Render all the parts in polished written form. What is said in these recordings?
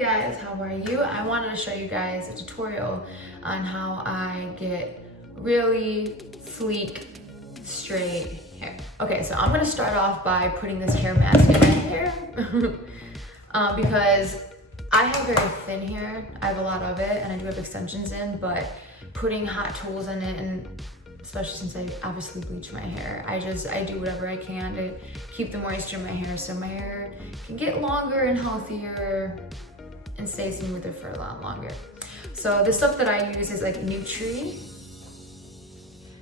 guys, how are you? I wanted to show you guys a tutorial on how I get really sleek, straight hair. Okay, so I'm gonna start off by putting this hair mask in my hair because I have very thin hair. I have a lot of it and I do have extensions in, but putting hot tools in it, and especially since I obviously bleach my hair, I do whatever I can to keep the moisture in my hair so my hair can get longer and healthier and stay smoother for a lot longer. So the stuff that I use is like Nutri.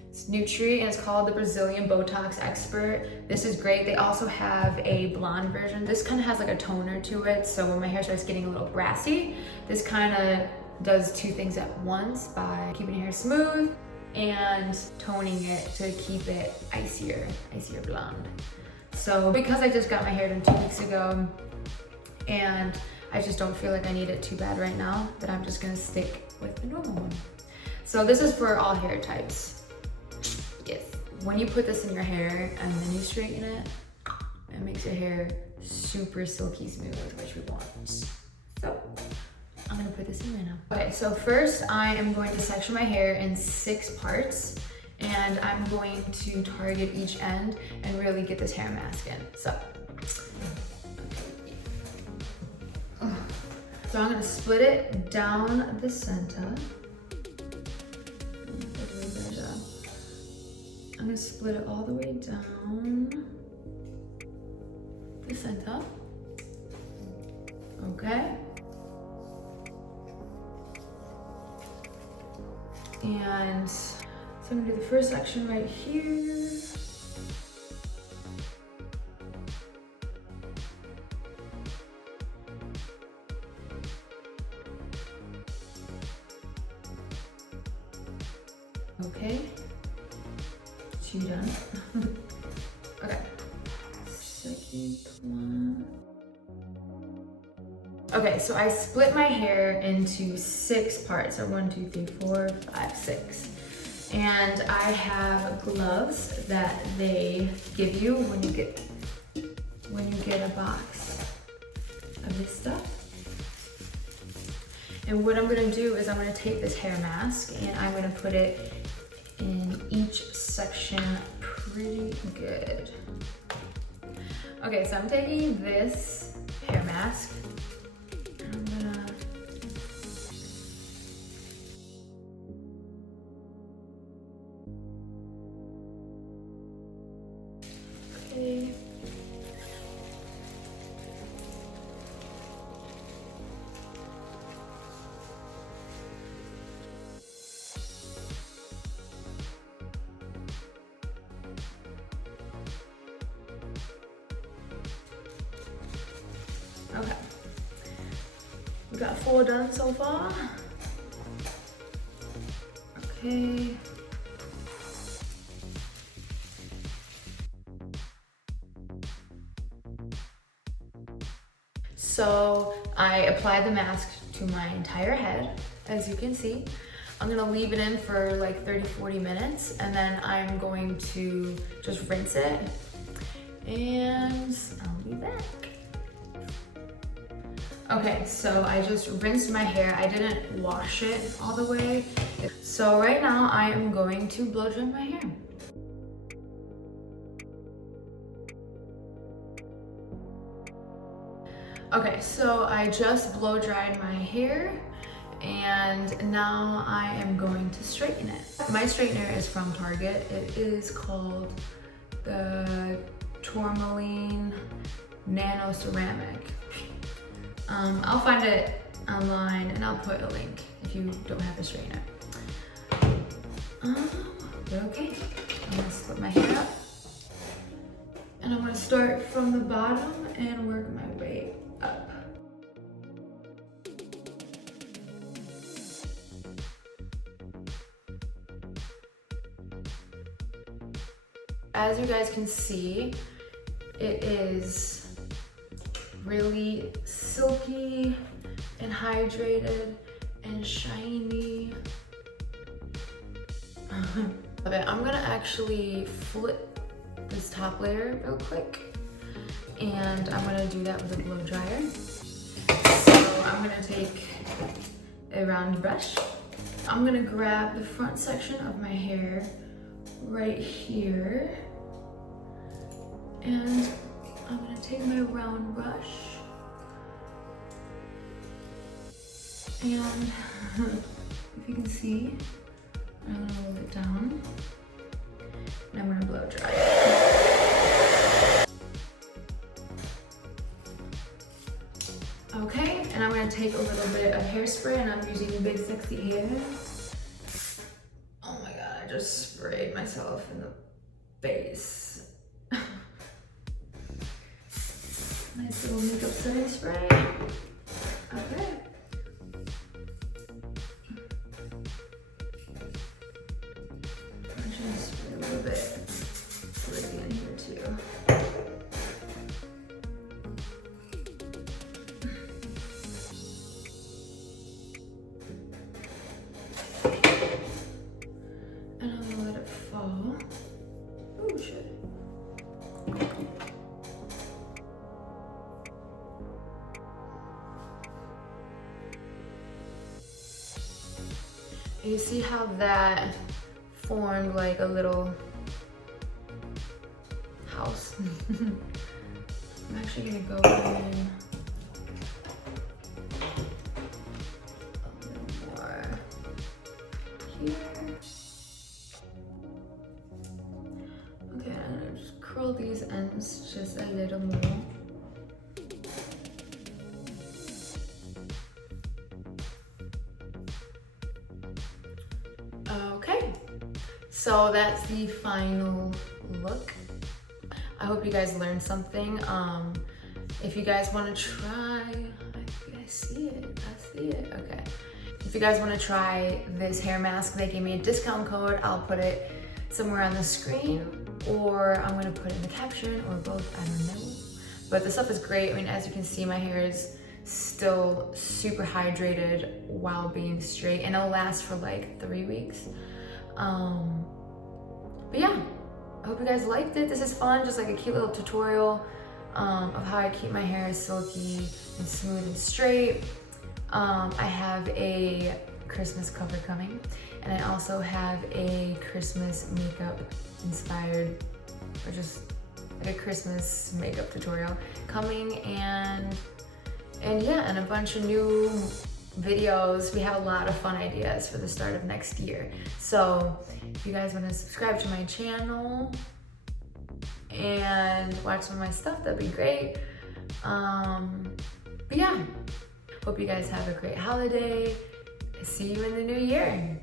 It's Nutri and it's called the Brazilian Botox Expert. This is great. They also have a blonde version. This kind of has like a toner to it, so when my hair starts getting a little brassy, this kind of does two things at once by keeping your hair smooth and toning it to keep it icier blonde. So because I just got my hair done 2 weeks ago and I just don't feel like I need it too bad right now, that I'm just gonna stick with the normal one. So this is for all hair types. Yes, when you put this in your hair and then you straighten it, it makes your hair super silky smooth, which we want. So I'm gonna put this in right now. Okay, so first I am going to section my hair in 6 parts, and I'm going to target each end and really get this hair mask in. So I'm gonna split it down the center. I'm gonna split it all the way down the center. Okay. And so I'm gonna do the first section right here. Okay, 2 done. Okay, second one. Okay, so I split my hair into 6 parts. So 1, 2, 3, 4, 5, 6. And I have gloves that they give you when you get a box of this stuff. And what I'm gonna do is I'm gonna take this hair mask and I'm gonna put it in each section pretty good. Okay, so I'm taking this hair mask. I'm gonna okay. Okay, we got 4 done so far. Okay. So I applied the mask to my entire head, as you can see. I'm gonna leave it in for like 30-40 minutes and then I'm going to just rinse it and I'll be back. Okay, so I just rinsed my hair. I didn't wash it all the way. So right now I am going to blow dry my hair. Okay, so I just blow dried my hair and now I am going to straighten it. My straightener is from Target. It is called the Tourmaline Nano Ceramic. I'll find it online and I'll put a link if you don't have a straightener. Okay, I'm gonna split my hair up and I'm gonna start from the bottom and work my way up. As you guys can see, it is really silky and hydrated and shiny. Love it. I'm gonna actually flip this top layer real quick and I'm gonna do that with a blow dryer. So I'm gonna take a round brush. I'm gonna grab the front section of my hair right here. And I'm gonna take my round brush. And if you can see, I'm gonna hold it down. And I'm gonna blow dry it. Okay, and I'm gonna take a little bit of hairspray, and I'm using Big Sexy Hair. Oh my god, I just sprayed myself in the face. Nice little makeup setting spray. Okay. I'm just spray a little bit towards the end here too. And I'm gonna let it fall. Oh shit. You see how that formed like a little house? I'm actually gonna go in a little more here. Okay, I'm gonna just curl these ends just a little more. Okay, so that's the final look. I hope you guys learned something. If you guys want to try, I see it, okay. If you guys want to try this hair mask, they gave me a discount code. I'll put it somewhere on the screen, or I'm gonna put it in the caption, or both, I don't know. But the stuff is great. I mean, as you can see, my hair is still super hydrated while being straight, and it'll last for like 3 weeks. But yeah, I hope you guys liked it. This is fun, just like a cute little tutorial of how I keep my hair silky and smooth and straight. I have a Christmas cover coming, and I also have a Christmas makeup inspired, or just like a Christmas makeup tutorial coming, and yeah, and a bunch of new videos. We have a lot of fun ideas for the start of next year. So if you guys want to subscribe to my channel and watch some of my stuff, that'd be great. But yeah, hope you guys have a great holiday. See you in the new year.